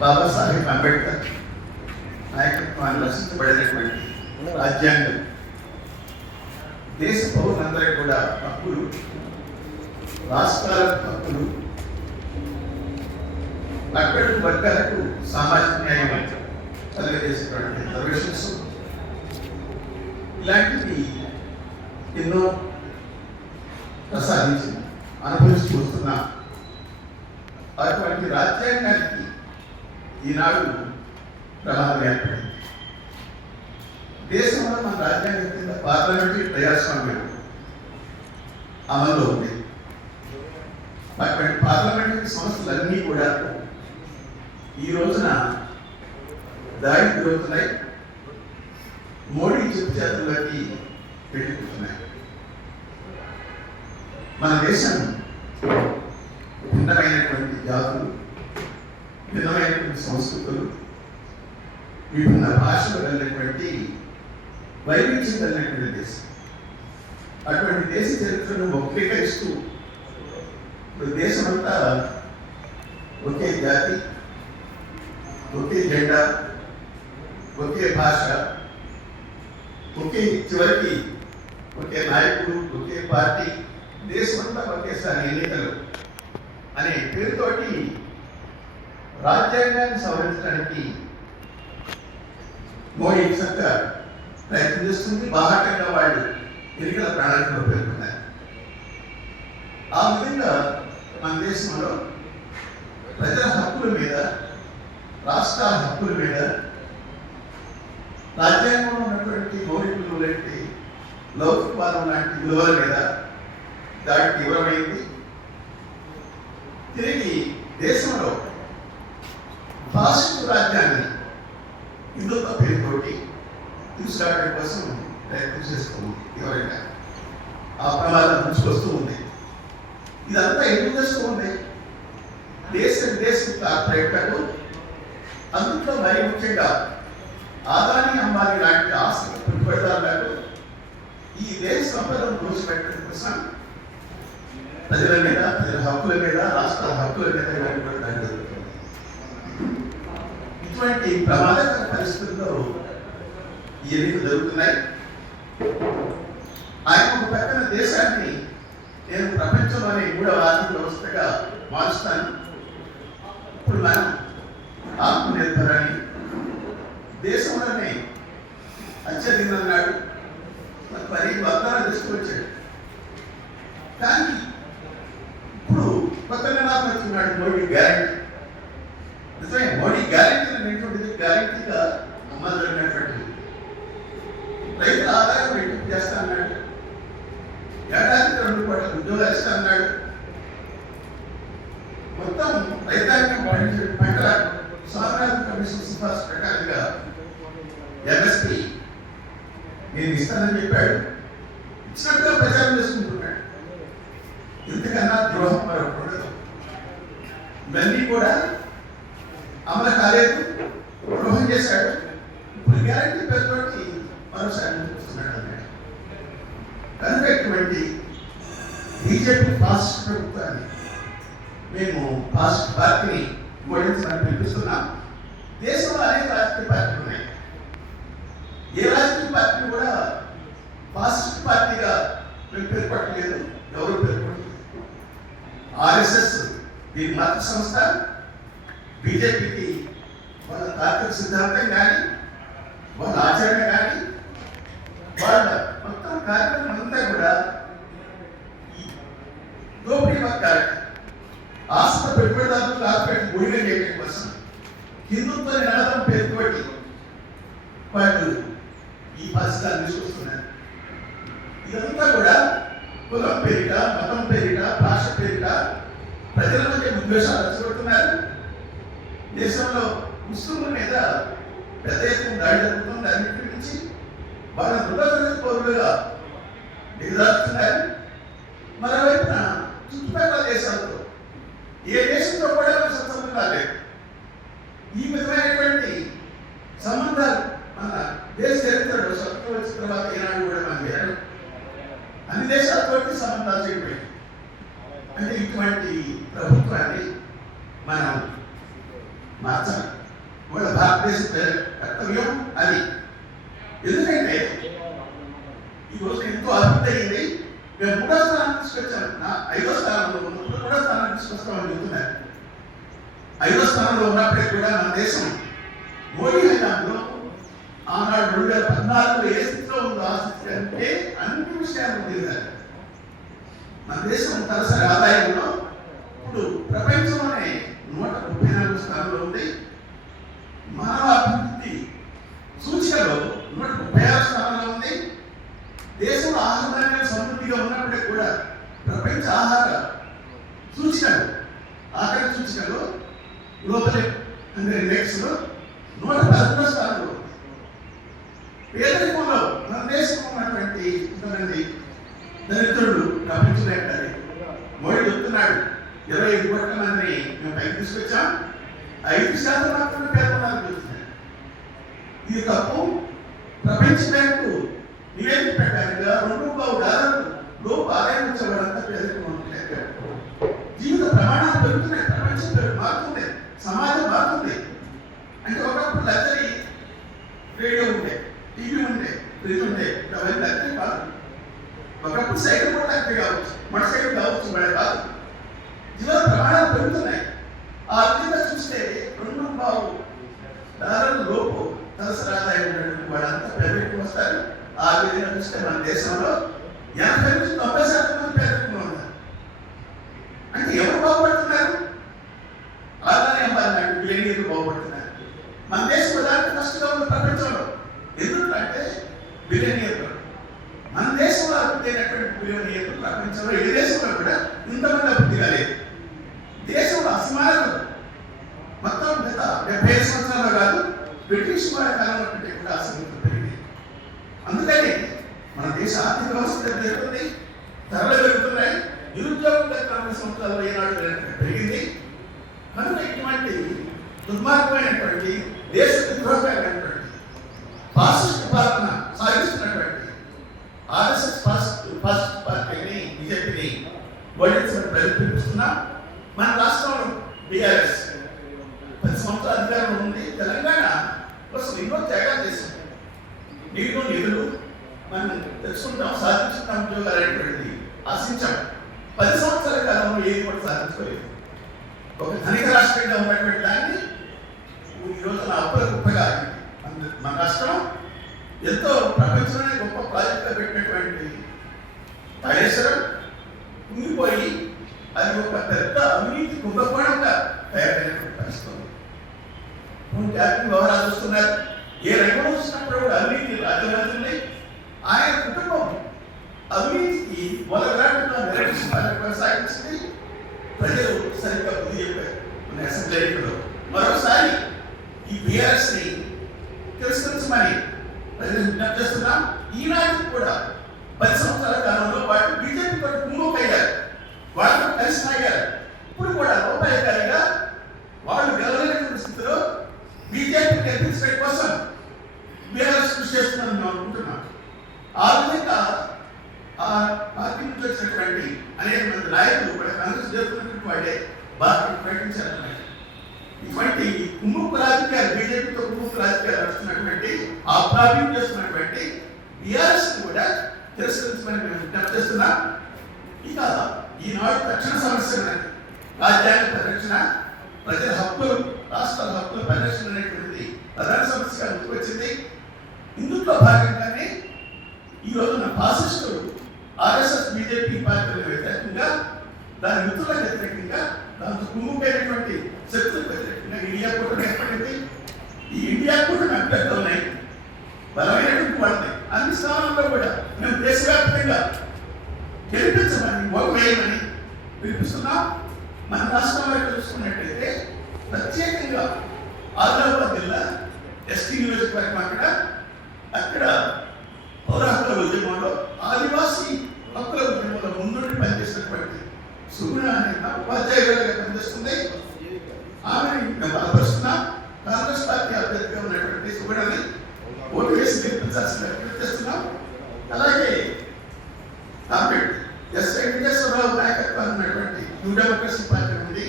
బాబాసాహెబ్ అంబేద్కర్ నాయకత్వాన్ని రచించబడినటువంటి రాజ్యాంగం దేశ పౌరులందరికీ కూడా హక్కులు రాష్ట్రాల హక్కులు అక్కడి వర్గాలకు సామాజిక న్యాయం కలిగజేసినటువంటి రిజర్వేషన్స్. ఇలాంటివి ఎన్నో ఈనాడు ప్రమాదం ఏర్పడింది. దేశంలో మన రాజ్యాంగం కింద పార్లమెంటరీ ప్రజాస్వామ్యం అమల్లో ఉంది. అటువంటి పార్లమెంటరీ సంస్థలన్నీ కూడా ఈ రోజున దాడి గురవుతున్నాయి మోడీ చెప్పు చేతుల్లోకి వెళ్ళిపోతున్నాయి మన దేశం భిన్నమైనటువంటి జాతులు సంస్కృతులు విభిన్న భాషలు కలిగినటువంటి వైవిధ్యం కలిగినటువంటి దేశం. అటువంటి దేశ చరిత్రను వక్రీకరిస్తూ ఇప్పుడు దేశమంతా ఒకే జాతి ఒకే జెండా ఒకే భాష ఒకే చివరికి ఒకే నాయకుడు ఒకే పార్టీ దేశమంతా ఒకేసారి ఎన్నికలు అనే పేరుతోటి రాజ్యాంగాన్ని సవరించడానికి మోడీ సర్కార్ ప్రయత్నం చేస్తుంది. బాహాటంగా వాళ్ళు ఎన్నికల ప్రణాళికలో పేర్కొన్నారు. ఆ విధంగా మన దేశంలో ప్రజల హక్కుల మీద రాష్ట్రాల హక్కుల మీద రాజ్యాంగంలో ఉన్నటువంటి మౌలికలు లాంటి లౌకికవాదం లాంటి విలువల మీద దాడి తీవ్రమైంది. తిరిగి దేశంలో భాషకు రాజ్యాన్ని హిందుత్వ పేరుతోటి తీసుకురావడం కోసం ప్రయత్నం చేస్తూ ఉంది ఎవరైనా. ఆ ప్రమాదం ముంచుకొస్తూ ఉంది. ఇదంతా ఎందుకు చేస్తూ ఉంది? దేశ విదేశ కార్పొరేట్లకు అందులో మరి ముఖ్యంగా ఆదాని అమ్మాలి లాంటి ఆస్తి పెట్టుబడిదారులకు ఈ దేశ సంపదను దోషపెట్టడం కోసం ప్రజల మీద ప్రజల హక్కుల మీద రాష్ట్రాల హక్కుల మీద ఇలాంటి దాడి ఇటువంటి ప్రమాదకర పరిస్థితుల్లో ఈ ఎన్నికలు జరుగుతున్నాయి. ఆయన ఒక పక్కన దేశాన్ని నేను ప్రపంచంలోనే మూడవ ఆర్థిక వ్యవస్థగా మారుస్తాను ఇప్పుడు మనం ఆత్మనిర్భరాన్ని దేశంలోనే అత్యధికన్నాడు మరి వాగ్దానం తీసుకొచ్చాడు. కానీ ఇప్పుడు కొత్తగా నాకు వచ్చినాడు మోడీ గ్యారెంటీ నిజమే మోడీ గ్యారెంటీ డైరెక్ట్గా గ్యారంటీగా అమలు రైతుల ఆదాయం రెట్టింపు చేస్తా అన్నాడు ఏడాదికి రెండు కోట్ల ఉద్యోగాలు ఇస్తా అన్నాడు మొత్తం రైతాంగం పండించే పంటల సాధారణ కమిషన్ సిఫార్సు ప్రకారంగా ఎంఎస్పి నేను ఇస్తానని చెప్పాడు. ఇచ్చినట్టుగా ప్రచారం చేసుకుంటున్నాడు. ఇంతకన్నా ద్రోహం మరొకటి ఉండదు. ఇవన్నీ కూడా అమలు కాలేదు. ద్రోహం చేశాడు. ఇప్పుడు గ్యారంటీ పేరుతోటి మరోసారి ముందుకొస్తున్నాడు అన్నాడు కనుకటువంటి బీజేపీ ఫాస్ట్ ప్రభుత్వాన్ని మేము ఫాస్ట్ పార్టీని ఓడించడానికి పిలిపిస్తున్నాం దేశంలో అనేక రాజకీయ పార్టీలు ఉన్నాయి. ఏ రాజకీయ పార్టీ కూడా ఫాసిస్ట్ పార్టీగా మేము పేర్కొట్టలేదు ఎవరు పేర్కొట్టలేదు ఆర్ఎస్ఎస్ దీని మత సంస్థ బీజేపీకి వాళ్ళ తాత్విక సిద్ధాంతం కానీ వాళ్ళ ఆచరణ కానీ వాళ్ళ మొత్తం కార్యక్రమం అంతా కూడా దోపిడీ కార్యక్రమం ఆస్తి పెట్టుబడిదారులు కార్పొరేట్ గుడిగా చేయడం కోసం హిందుత్వ నినాదం పేరుతోటి వాళ్ళు ఈ పరిస్థితులు తీసుకొస్తున్నారు. ఇదంతా కూడా కులం పేరిట మతం పేరిట భాష పేరిట ప్రజల మధ్య విద్వేషాలు రెచ్చగొడుతున్నారు దేశంలో ముస్లింల మీద పెద్ద ఎత్తున దాడి జరుగుతుంది అన్నింటి నుంచి వాళ్ళ మృగతరగతి పౌరులుగా దిగజారుతున్నారు మరోవైపున చుట్టుపక్కల దేశాలతో ఏ దేశంతో కూడా సంబంధం రాలేదు. ఈ విధమైనటువంటి సంబంధాలు మన దేశ చరిత్రలో స్వతంత్రం వచ్చిన తర్వాత ఈనాడు కూడా మన వేరు అన్ని దేశాలతో సంబంధాలు చెడిపోయాయి అంటే ఇటువంటి ప్రభుత్వాన్ని మనం మార్చాలి. వాళ్ళ కర్తవ్యం అది. ఎందుకంటే ఈరోజు ఎంతో అభివృద్ధి అయింది మేము మూడో స్థానం తీసుకొచ్చాం నా ఐదో స్థానంలో ఉన్నప్పుడు మూడో స్థానం తీసుకొస్తామని చెబుతున్నారు. ఐదో స్థానంలో ఉన్నప్పటికీ కూడా మన దేశం మోడీ హయాంలో ఆనాడు రెండు వేల పద్నాలుగులో ఏ స్థితిలో ఉందో ఆ స్థితి అంటే అన్ని విషయాలు తెలియాలి. మన దేశం తలసరి ఆదాయంలో ఇప్పుడు ప్రపంచంలోనే నూట ముప్పై నాలుగు స్థానంలో ఉంది మానవ అభివృద్ధి సూచికలో నూట ముప్పై ఆరు స్థానంలో ఉంది దేశంలో ఆహార ధాన్యాలు సమృద్ధిగా ఉన్నప్పటికీ కూడా ప్రపంచ ఆహార సూచికలు ఆహార సూచికలు గ్లోబల్ ఇండెక్స్ నూట పదకొండో స్థానంలో పేదరికంలో మన దేశంలో ఉన్నటువంటి ఇంతమంది దరిద్రులు ప్రపంచలేటారు మోడీ చెప్తున్నాడు ఇరవై ఐదు కోట్ల మందిని మేము పైకి తీసుకొచ్చాం. ఐదు శాతం మాత్రమే పేదవాళ్ళు చెప్తున్నాడు ఇది తప్పు ప్రపంచ బ్యాంకు నివేదిక ప్రకారంగా రెండు బావు లగ్జరీ కావచ్చు మోటార్ కాదు. ఇలా ప్రమాణాలు పెరుగుతున్నాయి. ఆ విధంగా చూస్తే రెండు బావు డాలర్ల లోపు తలసరి ఆదాయం ఉన్నటువంటి వాళ్ళంతా పేదరికం వస్తారు. ఆ విధంగా చూస్తే మన దేశంలో ఎనభై నుంచి తొంభై శాతం మంది పేదరికంలో ఉన్నారు. అంటే ఎవరు బాగుపడుతున్నారు? అలానే వాళ్ళు లాంటి బిలియనీర్లు బాగుపడుతున్నారు. మన దేశం ఉదాహరణ ఫస్ట్గా ఉన్న ప్రపంచంలో ఎందుకంటే బిలియనీర్లు మన దేశంలో అభివృద్ధి అయినటువంటి బిలియనీర్లు ప్రపంచంలో ఏ దేశంలో కూడా ఇంతమంది అభివృద్ధి కాలేదు దేశంలో అసమానతలు మొత్తం గత డెబ్బై ఐదు సంవత్సరాలు కాదు బ్రిటిష్ వారి కాలంలో కంటే కూడా అసలు పెరిగింది అందుకని మన దేశ ఆర్థిక వ్యవస్థ పెరుగుతుంది ధరలు పెరుగుతున్నాయి నిరుద్యోగం గత నలభై సంవత్సరాల్లో ఏనాడు పెరిగింది. కనుక ఇటువంటి దుర్మార్గమైనటువంటి దేశ విద్రోహమైనటువంటి ఫాసిస్ట్ పాలన సాగిస్తున్నటువంటి ఆర్ఎస్ఎస్ ఫాసిస్ట్ ఫాసిస్ట్ పార్టీని బీజేపీని ఓడించడం ప్రయత్నిస్తున్నాం మన రాష్ట్రంలో బీఆర్ఎస్ పది సంవత్సరాల అధికారంలో ఉంది తెలంగాణ కోసం ఎన్నో త్యాగాలు చేసింది నీళ్ళు నిధులు మనం తెలుసుకుంటాం సాధించుకుంటాం ఉద్యోగాలు అనేటువంటిది ఆశించాం పది సంవత్సరాల కాలంలో ఏది కూడా సాధించుకోలేదు. ఒక ధనిక రాష్ట్రంగా ఉన్నటువంటి దాన్ని ఈ రోజున అప్పుల గొప్పగా మన- రాష్ట్రం ఎంతో ప్రపంచంలోనే గొప్ప ప్రాజెక్టుగా పెట్టినటువంటి కాళేశ్వరం కుంగిపోయి అది ఒక పెద్ద అవినీతి కుంభకోణంగా తయారైనటువంటి పరిస్థితి ఉంది. జాతీయ వ్యవహారాలు చూస్తున్నారు. ఏ రంగం వచ్చినప్పుడు కూడా అవినీతి రాజ్యమవుతుంది ఆయన కుటుంబం. అవినీతికి మొదలరాకుండా నిరక్షించాలని కొనసాగించింది. ప్రజలు సరిగ్గా బుద్ధి చెప్పారు. మన అసెంబ్లీ మరోసారి ఈ బీఆర్ఎస్ని తిరస్కరించమని ప్రజలు విజ్ఞప్తి చేస్తున్నాం ఈనాటికి కూడా పది సంవత్సరాల కాలంలో వాళ్ళు బీజేపీ తోటి కుమ్ముకయ్యారు వాళ్ళతో కలిసి సాగారు. ఇప్పుడు కూడా లోపాయకారిగా వాళ్ళు గెలవలేనటువంటి బీజేపీ గెలిపించడం కోసం బీఆర్ఎస్ కృషి చేస్తుందని మేము అనుకుంటున్నాం ఆ విధంగా ఆ పార్టీ వచ్చినటువంటి అనేక మంది నాయకులు కూడా కాంగ్రెస్ చేస్తున్నటువంటి వాడే భారత్ ప్రకటించారన్నమాట. ఇటువంటి కుమ్ముక్కు రాజకీయాలు బీజేపీతో కుమ్ముక్కు రాజకీయాలు నడుస్తున్నటువంటి ఆ ప్రాబల్యం చేస్తున్నటువంటి బీఆర్ఎస్ కూడా తిరస్కరించమని మేము విజ్ఞప్తి చేస్తున్నాం. ఇక ఈనాడు తక్షణ సమస్య రాజ్యాంగ పరిరక్షణ ప్రజల హక్కులు రాష్ట్రాల హక్కులు పరిరక్షణ ఇందులో భాగంగానే ఈ రోజున ఫాసిస్టులు ఆర్ఎస్ఎస్ బీజేపీ పార్టీలకు వ్యతిరేకంగా దాని మిత్రులకు వ్యతిరేకంగా దాంతో కుమ్ముకైనటువంటి శక్తులకు వ్యతిరేకంగా ఇండియా కూడా ఏర్పడింది. ఈ ఇండియా కూటమి అభ్యర్థులు ఉన్నాయి. బలమైనటువంటి వాళ్ళని అన్ని స్థానాల్లో కూడా మేము దేశవ్యాప్తంగా గెలిపించమని ఓటు వేయమని పిలిపిస్తున్నాం. మన రాష్ట్రంలో చూసుకున్నట్టయితే ప్రత్యేకంగా ఆదిలాబాద్ డెమోక్రసీ పార్టీ ఉంది.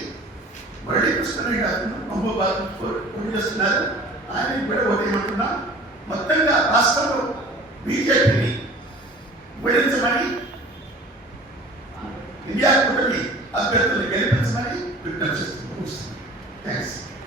మళ్ళీ కృష్ణనే గారు మహబూబాద్ బాబు పోటీ చేస్తున్నారు. ఆయన కూడా ఓటేయమంటున్నా మొత్తంగా రాష్ట్రంలో బీజేపీని విడించమని ఇండియా కూటమి అభ్యర్థులు గెలిపి